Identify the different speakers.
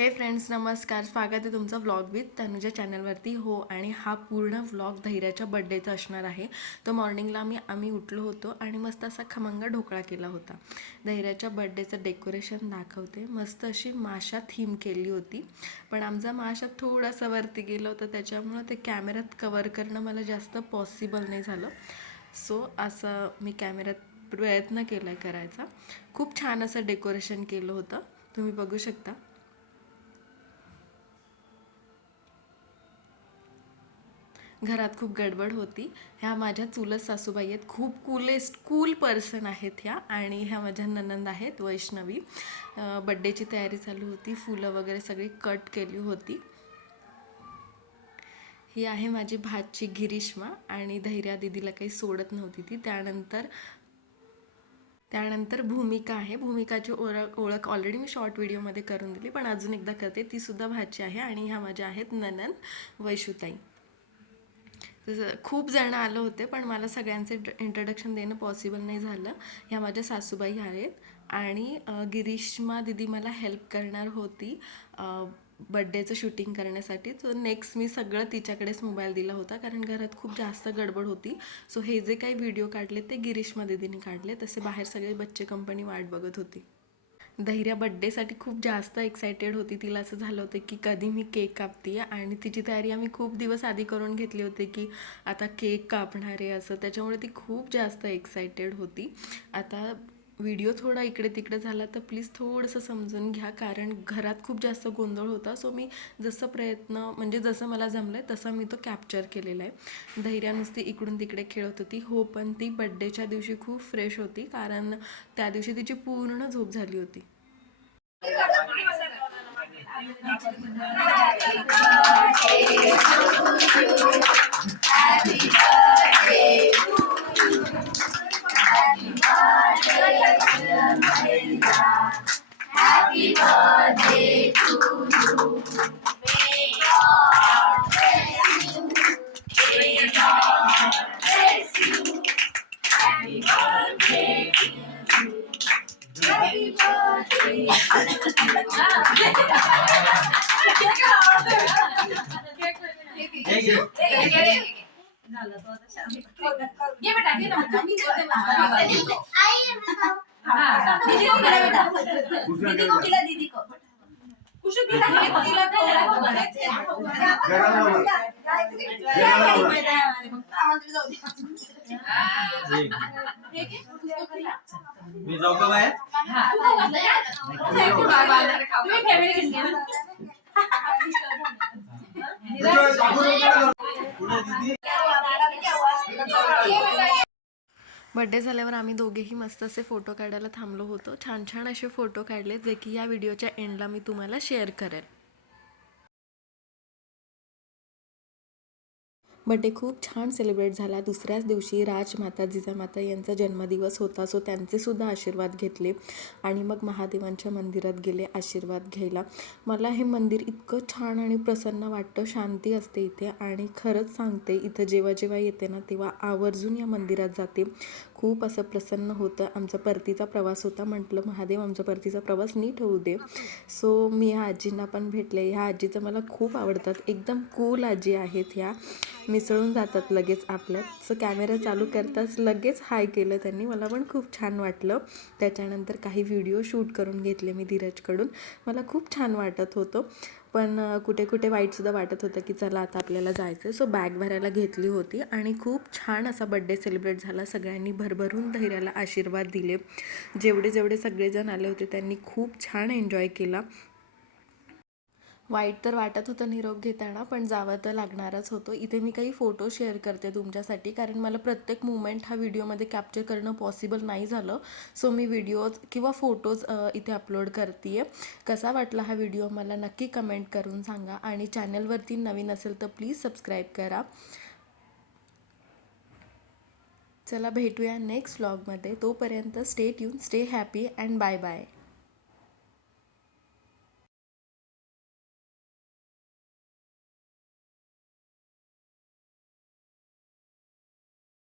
Speaker 1: हे फ्रेंड्स नमस्कार. स्वागत आहे तुमचं व्लॉग विथ तनुजा चॅनलवरती हो आणि हा पूर्ण व्लॉग धैर्याच्या बड्डेचा असणार आहे. तो मॉर्निंगला आम्ही आम्ही उठलो होतो आणि मस्त असा खमंग ढोकळा केला होता. धैर्याच्या बड्डेचं डेकोरेशन दाखवते. मस्त अशी माशा थीम केली होती. पण आमचा माशा थोडासा वरती गेलं होतं. त्याच्यामुळं ते कॅमेऱ्यात कवर करणं मला जास्त पॉसिबल नाही झालं. सो असं मी कॅमेऱ्यात प्रयत्न केला आहे करायचा. खूप छान असं डेकोरेशन केलं होतं. तुम्ही बघू शकता. घरात खूप गडबड होती. ह्या माझ्या चुलत सासूबाई आहेत. खूप कुलेस्ट कूल पर्सन आहेत ह्या आणि ह्या माझ्या ननंद आहेत वैष्णवी. बड्डेची तयारी चालू होती. फुलं वगैरे सगळी कट केली होती. ही आहे माझी भातची गिरीश्मा आणि धैर्या दिदीला काही सोडत नव्हती ती. त्यानंतर त्यानंतर भूमिका आहे. भूमिकाची ओळख ओळख ऑलरेडी मी शॉर्ट व्हिडिओमध्ये करून दिली पण अजून एकदा करते. ती सुद्धा भाची आहे आणि ह्या माझ्या आहेत ननन वैशुताई. तसं खूप जण आलं होते पण मला सगळ्यांचे इंट्रोडक्शन देणं पॉसिबल नाही झालं. ह्या माझ्या सासूबाई आहेत आणि गिरीश्मा दिदी मला हेल्प करणार होती बड्डेचं शूटिंग करण्यासाठी. सो नेक्स्ट मी सगळं तिच्याकडेच मोबाईल दिला होता कारण घरात खूप जास्त गडबड होती. सो हे जे काही व्हिडिओ काढले ते गिरीश्मा दिदीने काढले. तसे बाहेर सगळे बच्चे कंपनी वाट बघत होती. धैर्या बड्डेसाठी खूप जास्त एक्सायटेड होती. तिला असं झालं होतं की कधी मी केक कापते आणि तिची तयारी आम्ही खूप दिवस आधी करून घेतली होती की आता केक कापणार आहे असं. त्याच्यामुळे ती खूप जास्त एक्सायटेड होती. आता व्हिडिओ थोडा इकडे तिकडे झाला तर प्लीज थोडंसं समजून घ्या कारण घरात खूप जास्त गोंधळ होता. सो मी जसं प्रयत्न म्हणजे जसं मला जमलं आहे तसं मी तो कॅप्चर केलेला आहे. धैर्या नुसती इकडून तिकडे खेळत होती. हो पण ती बड्डेच्या दिवशी खूप फ्रेश होती कारण त्या दिवशी तिची पूर्ण झोप झाली होती.
Speaker 2: दीदी को खिला बेटा दीदी को खिला दीदी को कुछ खिला खिला
Speaker 3: मी जाऊ का बाहेर?
Speaker 1: बड्डे झाल्यावर आम्ही दोघेही मस्त असे फोटो काढायला थांबलो होतो. छान छान असे फोटो काढले जे की या व्हिडिओच्या एंडला मी तुम्हाला शेअर करेल. बड्डे खूप छान सेलिब्रेट झाला. दुसऱ्याच दिवशी राजमाता जिजामाता यांचा जन्मदिवस होता. सो त्यांचेसुद्धा आशीर्वाद घेतले आणि मग महादेवांच्या मंदिरात गेले आशीर्वाद घ्यायला. मला हे मंदिर इतकं छान आणि प्रसन्न वाटतं. शांती असते इथे. आणि खरंच सांगते इथं जेव्हा जेव्हा येते ना तेव्हा आवर्जून या मंदिरात जाते. खूप असं प्रसन्न होतं. आमचा परतीचा प्रवास होता. म्हटलं महादेव आमचा परतीचा प्रवास नीट होऊ दे. सो मी ह्या आजींना पण भेटले. ह्या आजीचं मला खूप आवडतात. एकदम कूल आजी आहेत ह्या. मिसळून जातात लगेच आपल्या सो कॅमेरा चालू करताच लगेच हाय केलं त्यांनी. मला पण खूप छान वाटलं. त्याच्यानंतर काही व्हिडिओ शूट करून घेतले मी धीरजकडून. मला खूप छान वाटत होतं. पण कुठे कुठे वाईटसुद्धा वाटत होतं की चला आता आपल्याला जायचं आहे सो बॅग भरायला घेतली होती आणि खूप छान असा बड्डे सेलिब्रेट झाला. सगळ्यांनी भरभरून धैर्याला आशीर्वाद दिले. जेवढे जेवढे सगळेजण आले होते त्यांनी खूप छान एन्जॉय केला. वाईट तर वाटत होतं निरोप घेताना पण जावं तर लागणारच होतो. इथे मी काही फोटो शेअर करते तुमच्यासाठी कारण मला प्रत्येक मुमेंट हा व्हिडिओमध्ये कॅप्चर करणं पॉसिबल नाही झालं. सो मी व्हिडिओज किंवा फोटोज इथे अपलोड करते आहे कसा वाटला हा व्हिडिओ मला नक्की कमेंट करून सांगा. आणि चॅनलवरती नवीन असेल तर प्लीज सबस्क्राईब करा. चला भेटूया नेक्स्ट व्लॉगमध्ये तोपर्यंत stay tune stay happy and bye bye